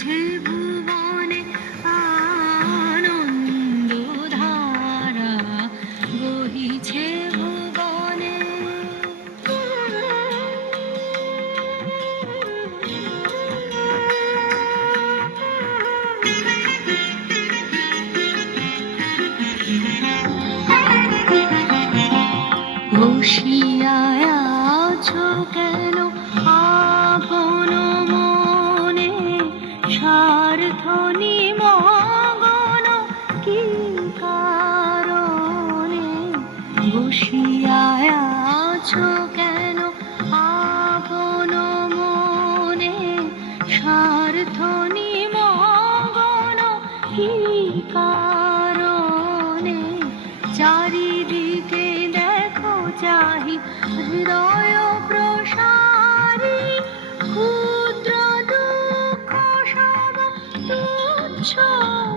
বইছে ভুবনে আনন্দধারা, বহিছে ভুবনে। বসিয়া আছো কেন আপন মনে, স্বার্থ নিমগ্ন কি কারণে? বসিয়া আছো কেন আপন মনে, স্বার্থ নিমগ্ন কি কারণে? চারিদিকে দেখো চাহি হৃদয় প্রসারী, ক্ষুদ্র দুঃখ সব তুচ্ছ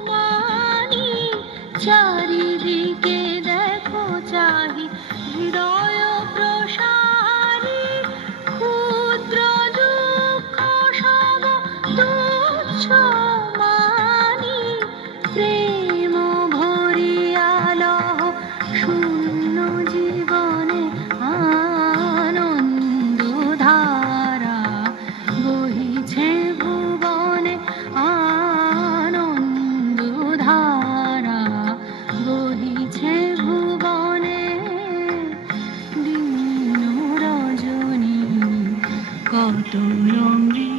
মানি। চারিদিকে দেখো চাহি হৃদয় প্রসারী, ক্ষুদ্র দুঃখ সব তুচ্ছ মানি। প্রেম ভরিয়া লহ শূন্য জীবনে আনন্দধারা, বহিছে ভুবনে আনন্দধারা, বহিছে ভুবনে। দিন রজনী কত রঙে